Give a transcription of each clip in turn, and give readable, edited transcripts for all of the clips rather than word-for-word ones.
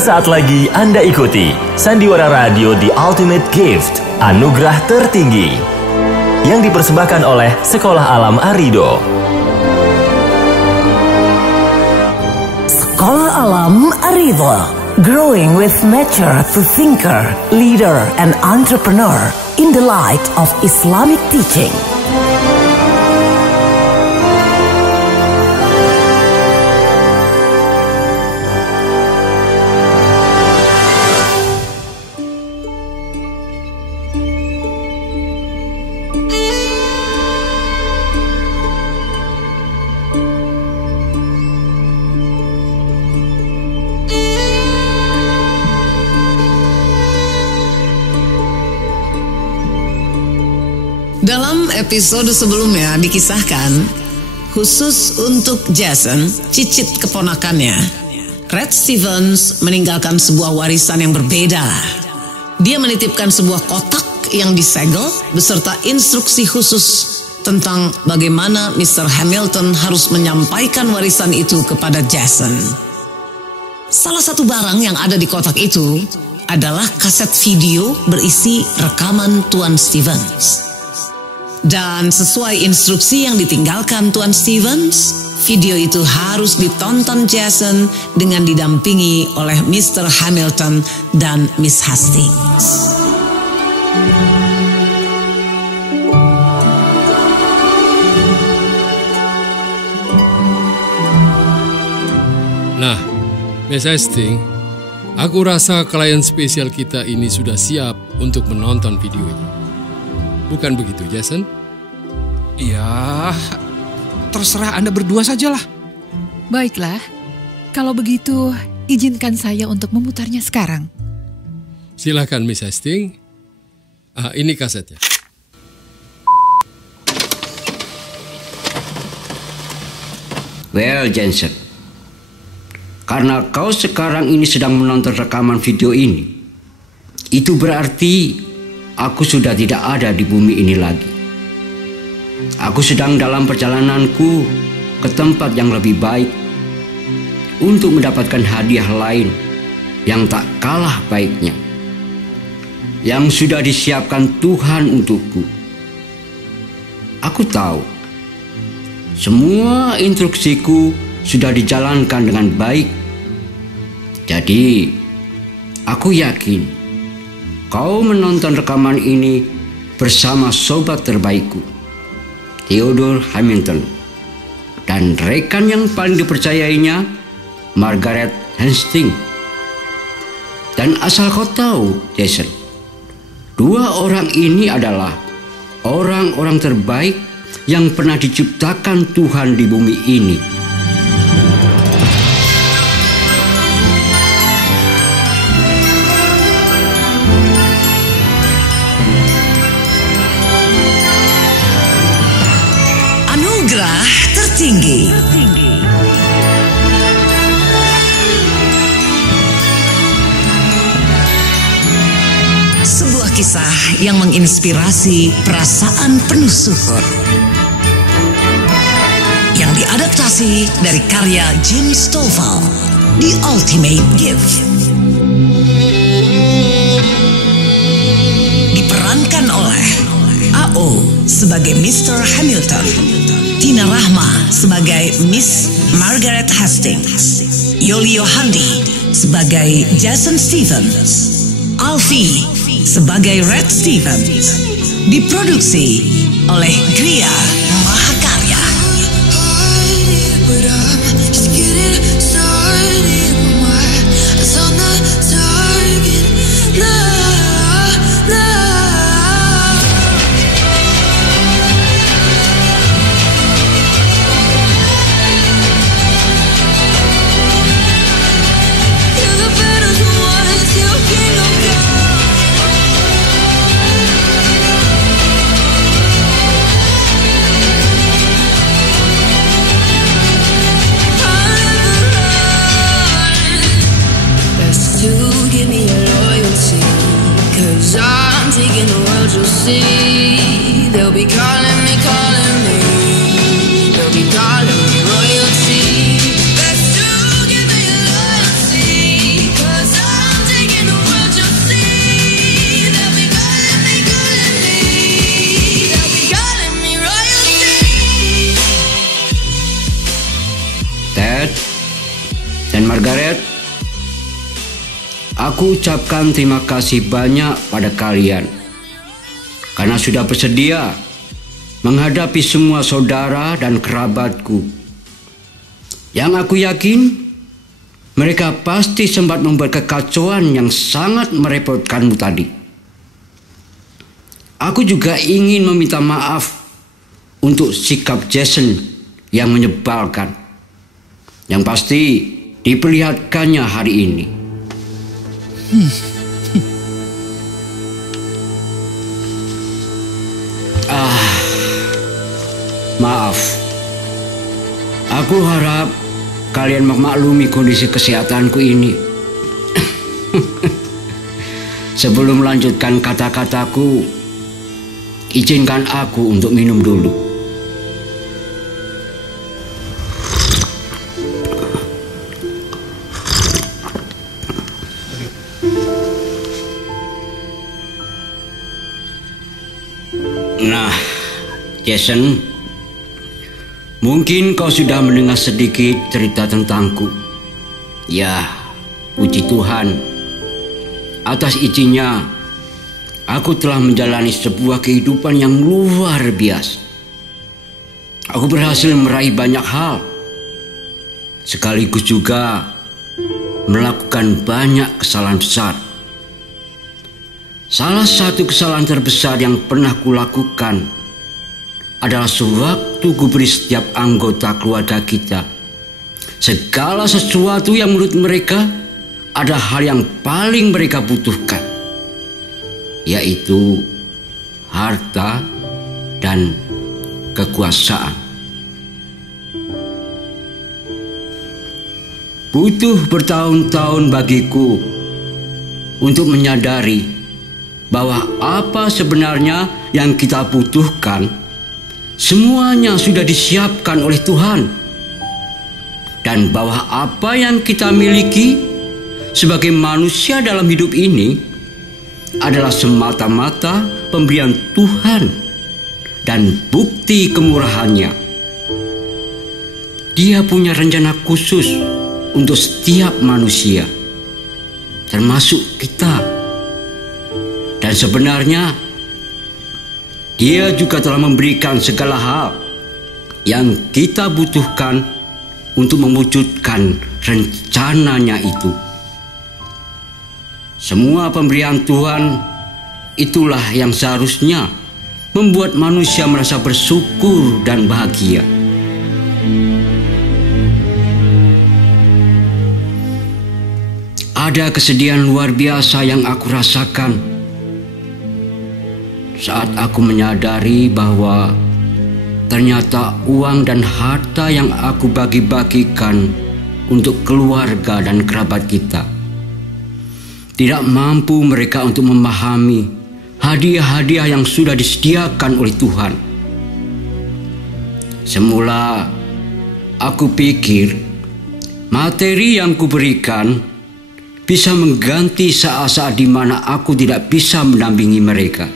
Sesaat lagi Anda ikuti Sandiwara Radio The Ultimate Gift, anugerah tertinggi, yang dipersembahkan oleh Sekolah Alam Arido. Sekolah Alam Arido, growing with nature to thinker, leader, and entrepreneur in the light of Islamic teaching. Dalam episode sebelumnya dikisahkan, khusus untuk Jason, cicit keponakannya, Red Stevens meninggalkan sebuah warisan yang berbeda. Dia menitipkan sebuah kotak yang disegel beserta instruksi khusus tentang bagaimana Mr. Hamilton harus menyampaikan warisan itu kepada Jason. Salah satu barang yang ada di kotak itu adalah kaset video berisi rekaman Tuan Stevens. Dan sesuai instruksi yang ditinggalkan Tuan Stevens, video itu harus ditonton Jason dengan didampingi oleh Mr. Hamilton dan Miss Hastings. Nah, Miss Hastings, aku rasa klien spesial kita ini sudah siap untuk menonton videonya. Bukan begitu, Jason? Ya, terserah Anda berdua sajalah. Baiklah, kalau begitu izinkan saya untuk memutarnya sekarang. Silakan, Miss Hastings. Ini kasetnya. Well, Jensen, karena kau sekarang ini sedang menonton rekaman video ini, itu berarti aku sudah tidak ada di bumi ini lagi. Aku sedang dalam perjalananku ke tempat yang lebih baik untuk mendapatkan hadiah lain yang tak kalah baiknya, yang sudah disiapkan Tuhan untukku. Aku tahu semua instruksiku sudah dijalankan dengan baik. Jadi, aku yakin kau menonton rekaman ini bersama sobat terbaikku, Theodore Hamilton, dan rekan yang paling dipercayainya, Margaret Hastings. Dan asal kau tahu, Jason, dua orang ini adalah orang-orang terbaik yang pernah diciptakan Tuhan di bumi ini. Anugerah tertinggi. Sebuah kisah yang menginspirasi perasaan penuh syukur, yang diadaptasi dari karya Jim Stovall, The Ultimate Gift. Diperankan oleh A.O. sebagai Mr. Hamilton, Tina Rahma sebagai Miss Margaret Hastings, Yolio Handi sebagai Jason Stevens, Alfie sebagai Red Stevens. Diproduksi oleh Gria Mahakarya. They'll be calling me, they'll be calling me royalty. Best to give me loyalty, 'cause Margaret, aku ucapkan terima kasih banyak pada kalian karena sudah bersedia menghadapi semua saudara dan kerabatku. Yang aku yakin mereka pasti sempat membuat kekacauan yang sangat merepotkanmu tadi. Aku juga ingin meminta maaf untuk sikap Jason yang menyebalkan, yang pasti diperlihatkannya hari ini. Maaf. Aku harap kalian memaklumi kondisi kesehatanku ini. Sebelum melanjutkan kata-kataku, izinkan aku untuk minum dulu. Nah, Jason, mungkin kau sudah mendengar sedikit cerita tentangku. Ya, puji Tuhan, atas izinnya aku telah menjalani sebuah kehidupan yang luar biasa. Aku berhasil meraih banyak hal, sekaligus juga melakukan banyak kesalahan besar. Salah satu kesalahan terbesar yang pernah kulakukan adalah sewaktu kuberi setiap anggota keluarga kita segala sesuatu yang menurut mereka ada hal yang paling mereka butuhkan, yaitu harta dan kekuasaan. Butuh bertahun-tahun bagiku untuk menyadari bahwa apa sebenarnya yang kita butuhkan semuanya sudah disiapkan oleh Tuhan, dan bahwa apa yang kita miliki sebagai manusia dalam hidup ini adalah semata-mata pemberian Tuhan dan bukti kemurahannya. Dia punya rencana khusus untuk setiap manusia, termasuk kita. Dan sebenarnya Dia juga telah memberikan segala hal yang kita butuhkan untuk mewujudkan rencananya itu. Semua pemberian Tuhan itulah yang seharusnya membuat manusia merasa bersyukur dan bahagia. Ada kesedihan luar biasa yang aku rasakan saat aku menyadari bahwa ternyata uang dan harta yang aku bagi-bagikan untuk keluarga dan kerabat kita tidak mampu mereka untuk memahami hadiah-hadiah yang sudah disediakan oleh Tuhan. Semula aku pikir materi yang kuberikan bisa mengganti saat-saat di mana aku tidak bisa mendampingi mereka.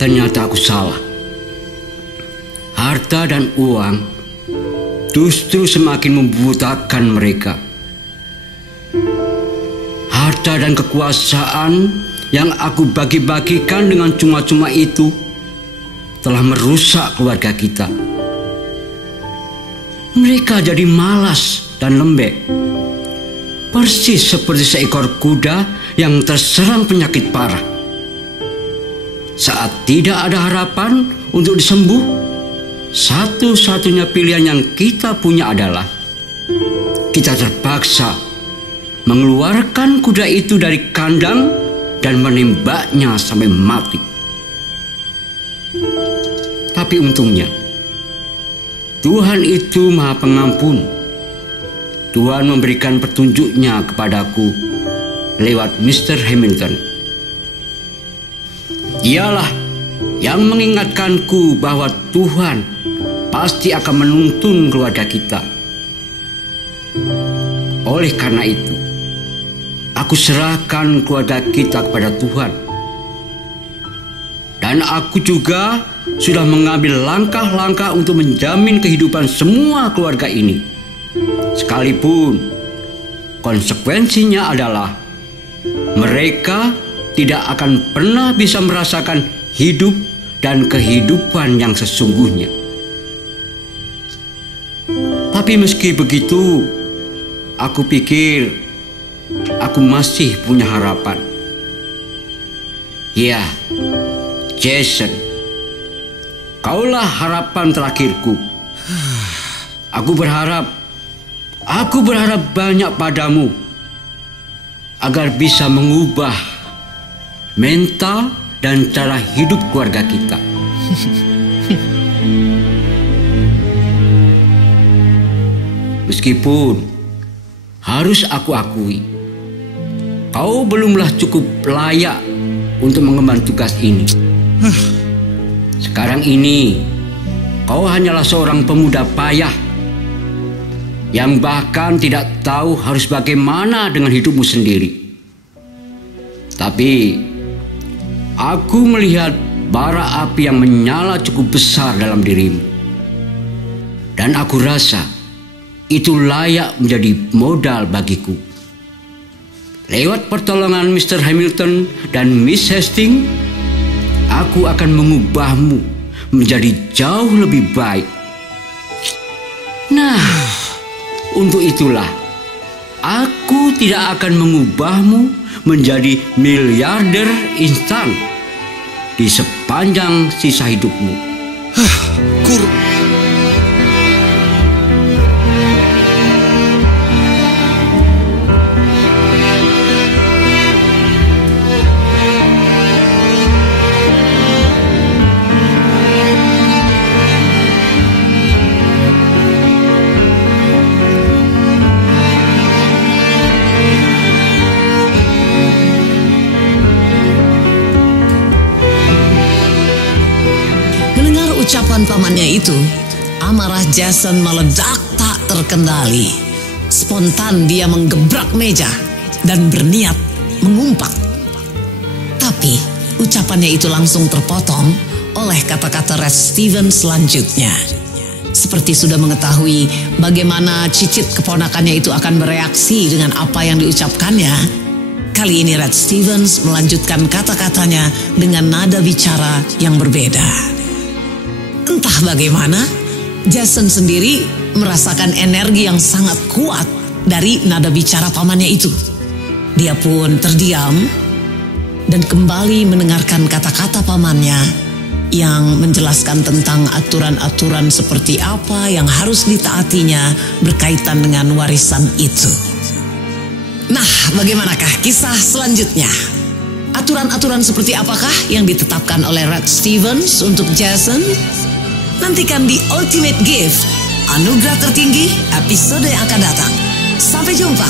Ternyata aku salah. Harta dan uang justru semakin membutakan mereka. Harta dan kekuasaan yang aku bagi-bagikan dengan cuma-cuma itu telah merusak keluarga kita. Mereka jadi malas dan lembek, persis seperti seekor kuda yang terserang penyakit parah. Saat tidak ada harapan untuk disembuh, satu-satunya pilihan yang kita punya adalah kita terpaksa mengeluarkan kuda itu dari kandang dan menembaknya sampai mati. Tapi untungnya, Tuhan itu Maha Pengampun. Tuhan memberikan petunjuknya kepadaku lewat Mr. Hamilton. Dialah yang mengingatkanku bahwa Tuhan pasti akan menuntun keluarga kita. Oleh karena itu, aku serahkan keluarga kita kepada Tuhan. Dan aku juga sudah mengambil langkah-langkah untuk menjamin kehidupan semua keluarga ini. Sekalipun konsekuensinya adalah mereka tidak akan pernah bisa merasakan hidup dan kehidupan yang sesungguhnya. Tapi meski begitu, aku pikir aku masih punya harapan. Ya, Jason, kaulah harapan terakhirku. Aku berharap banyak padamu agar bisa mengubah mental dan cara hidup keluarga kita. Meskipun harus aku akui, kau belumlah cukup layak untuk mengemban tugas ini. Sekarang ini, kau hanyalah seorang pemuda payah yang bahkan tidak tahu harus bagaimana dengan hidupmu sendiri. Tapi, aku melihat bara api yang menyala cukup besar dalam dirimu. Dan aku rasa itu layak menjadi modal bagiku. Lewat pertolongan Mr. Hamilton dan Miss Hastings, aku akan mengubahmu menjadi jauh lebih baik. Nah, untuk itulah aku tidak akan mengubahmu menjadi miliarder instan di sepanjang sisa hidupmu. Ucapan pamannya itu, amarah Jason meledak tak terkendali. Spontan dia menggebrak meja dan berniat mengumpat. Tapi ucapannya itu langsung terpotong oleh kata-kata Red Stevens selanjutnya. Seperti sudah mengetahui bagaimana cicit keponakannya itu akan bereaksi dengan apa yang diucapkannya, kali ini Red Stevens melanjutkan kata-katanya dengan nada bicara yang berbeda. Entah bagaimana, Jason sendiri merasakan energi yang sangat kuat dari nada bicara pamannya itu. Dia pun terdiam dan kembali mendengarkan kata-kata pamannya yang menjelaskan tentang aturan-aturan seperti apa yang harus ditaatinya berkaitan dengan warisan itu. Nah, bagaimanakah kisah selanjutnya? Aturan-aturan seperti apakah yang ditetapkan oleh Red Stevens untuk Jason? Nantikan di Ultimate Gift, Anugerah Tertinggi, episode yang akan datang. Sampai jumpa.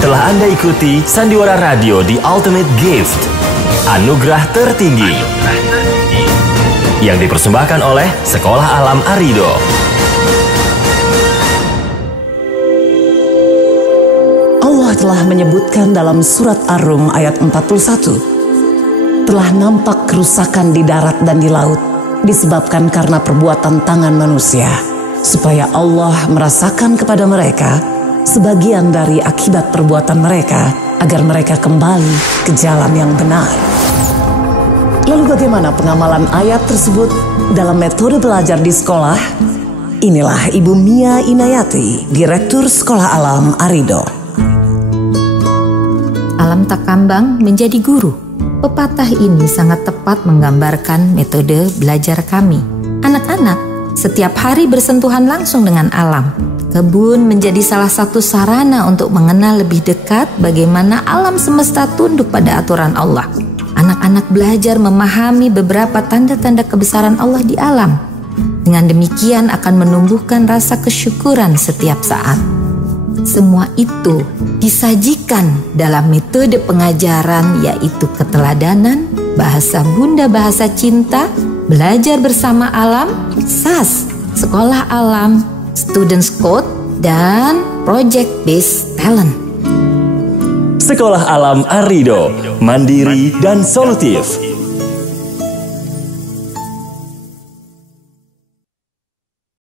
Telah Anda ikuti Sandiwara Radio di Ultimate Gift, Anugerah Tertinggi. yang dipersembahkan oleh Sekolah Alam Arido. Allah telah menyebutkan dalam surat Ar-Rum ayat 41, telah nampak kerusakan di darat dan di laut disebabkan karena perbuatan tangan manusia, supaya Allah merasakan kepada mereka sebagian dari akibat perbuatan mereka, agar mereka kembali ke jalan yang benar. Lalu bagaimana pengamalan ayat tersebut dalam metode belajar di sekolah? Inilah Ibu Mia Inayati, Direktur Sekolah Alam Arido. Alam tak kambang menjadi guru. Pepatah ini sangat tepat menggambarkan metode belajar kami. Anak-anak setiap hari bersentuhan langsung dengan alam. Kebun menjadi salah satu sarana untuk mengenal lebih dekat bagaimana alam semesta tunduk pada aturan Allah. Anak-anak belajar memahami beberapa tanda-tanda kebesaran Allah di alam. Dengan demikian akan menumbuhkan rasa kesyukuran setiap saat. Semua itu disajikan dalam metode pengajaran, yaitu keteladanan, bahasa bunda, bahasa cinta, belajar bersama alam, SAS, Sekolah Alam, Students Code, dan Project Based Talent. Sekolah Alam Arido, mandiri dan solutif.